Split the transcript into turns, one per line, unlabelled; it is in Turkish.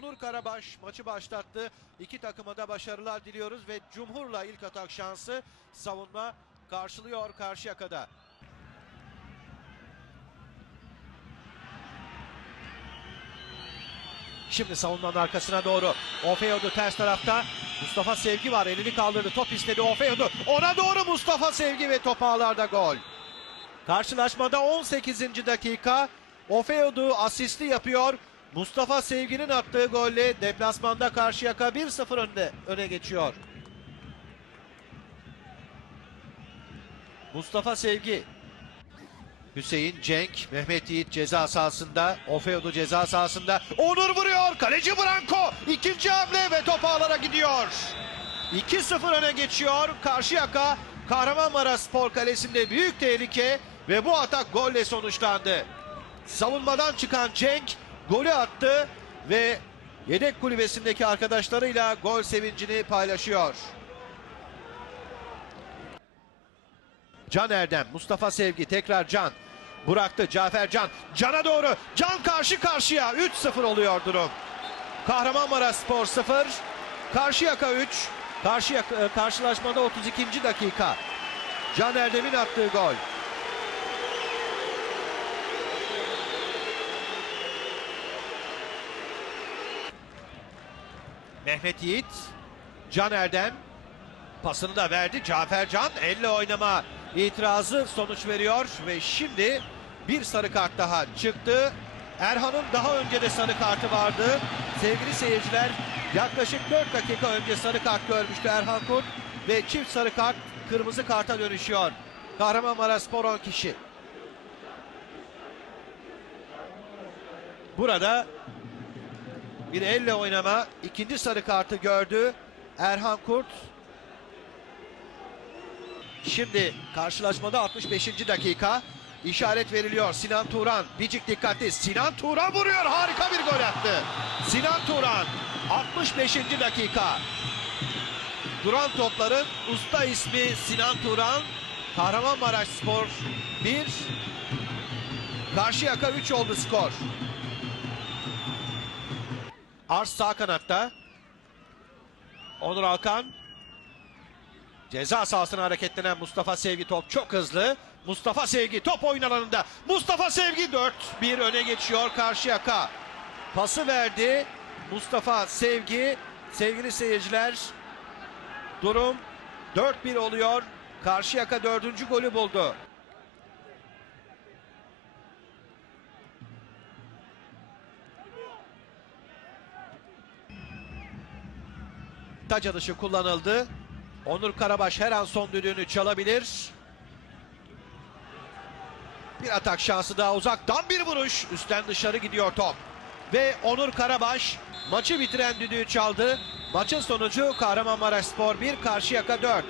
Onur Karabaş maçı başlattı. İki takıma da başarılar diliyoruz ve Cumhur'la ilk atak şansı savunma karşılıyor Karşıyaka'da. Şimdi savunmanın arkasına doğru. Ofeyodu ters tarafta. Mustafa Sevgi var. Elini kaldırdı. Top istedi Ofeyodu. Ona doğru Mustafa Sevgi ve top ağlarda gol. Karşılaşmada 18. dakika. Ofeyodu asisti yapıyor. Mustafa Sevgi'nin attığı golle deplasmanda Karşıyaka 1-0 önde öne geçiyor. Mustafa Sevgi Hüseyin Cenk, Mehmet Yiğit ceza sahasında, Ofeodu ceza sahasında, Onur vuruyor, kaleci Branko, ikinci hamle ve top ağlara gidiyor. 2-0 öne geçiyor, Karşıyaka, Kahramanmaraş Spor Kalesi'nde büyük tehlike ve bu atak golle sonuçlandı. Savunmadan çıkan Cenk golü attı ve yedek kulübesindeki arkadaşlarıyla gol sevincini paylaşıyor. Can Erdem, Mustafa Sevgi tekrar Can. Bıraktı Cafer Can. Can'a doğru. Can karşı karşıya. 3-0 oluyor durum. Kahramanmaraş Spor 0. Karşıyaka 3. Karşıyaka, e, karşılaşmada 32. dakika. Can Erdem'in attığı gol. Mehmet Yiğit. Can Erdem. Pasını da verdi. Cafer Can elle oynama itirazı sonuç veriyor ve şimdi bir sarı kart daha çıktı. Erhan'ın daha önce de sarı kartı vardı. Sevgili seyirciler yaklaşık 4 dakika önce sarı kart görmüştü Erhan Kurt ve çift sarı kart kırmızı karta dönüşüyor. Kahramanmaraş Spor 10 kişi. Burada bir elle oynama ikinci sarı kartı gördü Erhan Kurt. Şimdi karşılaşmada 65. dakika işaret veriliyor. Sinan Turan Bicik dikkatli. Sinan Turan vuruyor. Harika bir gol attı. Sinan Turan 65. dakika. Duran topların usta ismi Sinan Turan. Kahramanmaraş Spor 1. Karşıyaka 3 oldu skor. Ars sağ kanatta. Onur Alkan Ceza sahasına hareketlenen Mustafa Sevgi top çok hızlı. Mustafa Sevgi top oyun alanında. Mustafa Sevgi 4-1 öne geçiyor Karşıyaka. Pası verdi Mustafa Sevgi. Sevgili seyirciler durum 4-1 oluyor. Karşıyaka dördüncü golü buldu. Taç atışı kullanıldı. Onur Karabaş her an son düdüğünü çalabilir. Bir atak şansı daha uzaktan bir vuruş. Üstten dışarı gidiyor top. Ve Onur Karabaş maçı bitiren düdüğü çaldı. Maçın sonucu Kahramanmaraş Spor 1 Karşıyaka 4.